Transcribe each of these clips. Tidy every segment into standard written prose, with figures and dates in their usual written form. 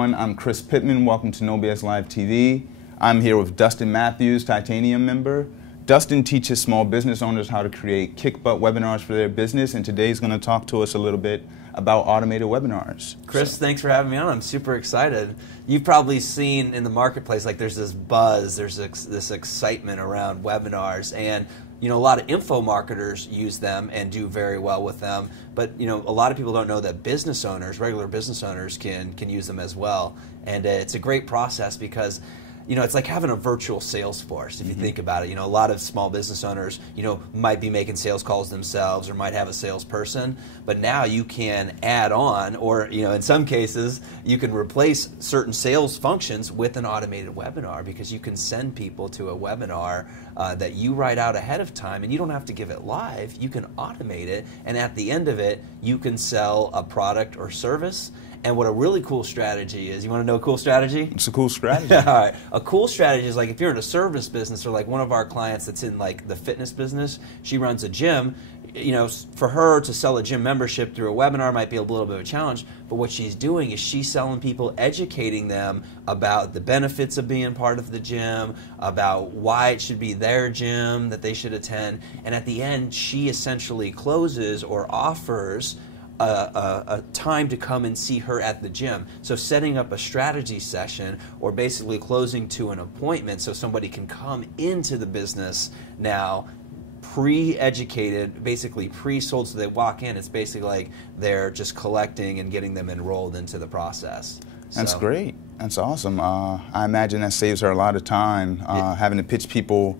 everyone. I'm Chris Pittman. Welcome to No BS Live TV. I'm here with Dustin Matthews, Titanium member. Dustin teaches small business owners how to create kick-butt webinars for their business, and today he's going to talk to us a little bit about automated webinars. Chris, thanks for having me on. I'm super excited. You've probably seen in the marketplace, like, there's this buzz, there's this excitement around webinars, and a lot of info marketers use them and do very well with them, but a lot of people don't know that business owners, regular business owners, can use them as well. And it's a great process because it's like having a virtual sales force, if you think about it. A lot of small business owners, might be making sales calls themselves or might have a salesperson, but now you can add on, or, in some cases, you can replace certain sales functions with an automated webinar, because you can send people to a webinar that you write out ahead of time, and you don't have to give it live. You can automate it, and at the end of it, you can sell a product or service. And what a really cool strategy is, you want to know a cool strategy? It's a cool strategy. All right. A cool strategy is, like, if you're in a service business, or like one of our clients that's in, like, the fitness business, she runs a gym. For her to sell a gym membership through a webinar might be a little bit of a challenge, but what she's doing is she's selling people, educating them about the benefits of being part of the gym, about why it should be their gym that they should attend, and at the end, she essentially closes or offers a time to come and see her at the gym. So setting up a strategy session, or basically closing to an appointment so somebody can come into the business now pre-educated, basically pre-sold, so they walk in. It's basically like they're just collecting and getting them enrolled into the process. That's great. That's awesome. I imagine that saves her a lot of time having to pitch people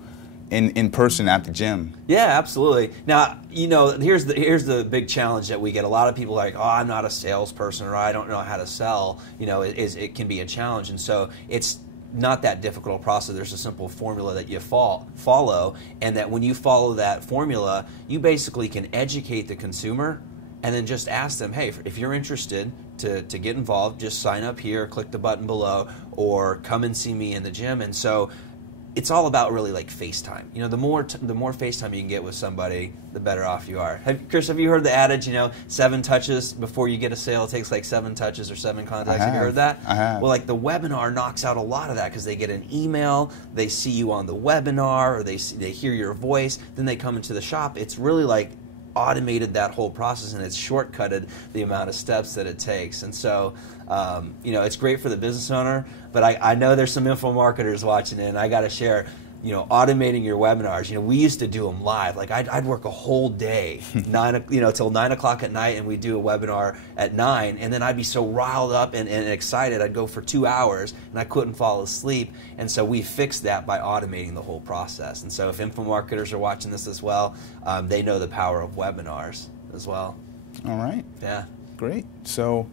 in person at the gym. Yeah, absolutely. Now, here's the big challenge that we get. A lot of people are like, oh, I'm not a salesperson, or I don't know how to sell. It can be a challenge, and so it's not that difficult a process. There's a simple formula that you follow, and that when you follow that formula, you basically can educate the consumer, and then just ask them, hey, if you're interested to get involved, just sign up here, click the button below, or come and see me in the gym. And so it's all about really like FaceTime. The more FaceTime you can get with somebody, the better off you are. Chris, have you heard the adage, 7 touches before you get a sale? It takes like 7 touches or 7 contacts. Have you heard that? I have. Well, like, the webinar knocks out a lot of that, because they get an email, they see you on the webinar, or they hear your voice, then they come into the shop. It's really like automated that whole process, and it's shortcutted the amount of steps that it takes. And so it's great for the business owner, but I know there's some info marketers watching it, and I got to share, automating your webinars. We used to do them live. Like, I'd work a whole day, till 9 o'clock at night, and we'd do a webinar at 9, and then I'd be so riled up and excited, I'd go for 2 hours, and I couldn't fall asleep. And so we fixed that by automating the whole process. And so if info marketers are watching this as well, they know the power of webinars as well. All right. Yeah. Great. So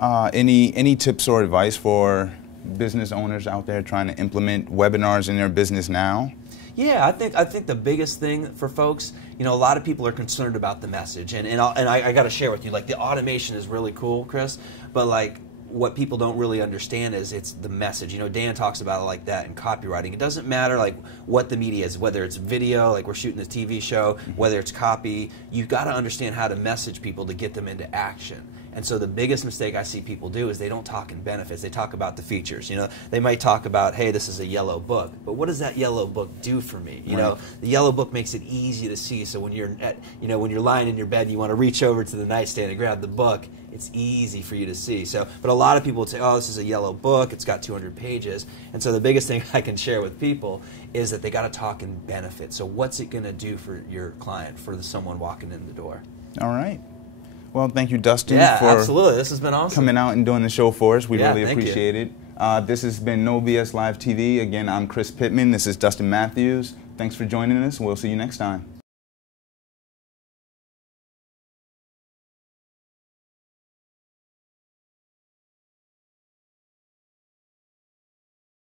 any tips or advice for business owners out there trying to implement webinars in their business now? Yeah, I think the biggest thing for folks, a lot of people are concerned about the message, and I got to share with you, like, the automation is really cool, Chris, but like, what people don't really understand is it's the message. Dan talks about it like that in copywriting. It doesn't matter like what the media is, whether it's video, like we're shooting a TV show, whether it's copy. You've got to understand how to message people to get them into action. And so the biggest mistake I see people do is they don't talk in benefits. They talk about the features. They might talk about, hey, this is a yellow book, but what does that yellow book do for me? Right. The yellow book makes it easy to see. So when you're when you're lying in your bed, you want to reach over to the nightstand and grab the book. It's easy for you to see. But a lot of people would say, oh, this is a yellow book. It's got 200 pages. And so the biggest thing I can share with people is that they got to talk in benefits. So what's it going to do for your client, for someone walking in the door? All right. Well, thank you, Dustin, for absolutely. This has been awesome. Coming out and doing the show for us. We really thank appreciate it. This has been No BS Live TV. Again, I'm Chris Pittman. This is Dustin Matthews. Thanks for joining us. We'll see you next time.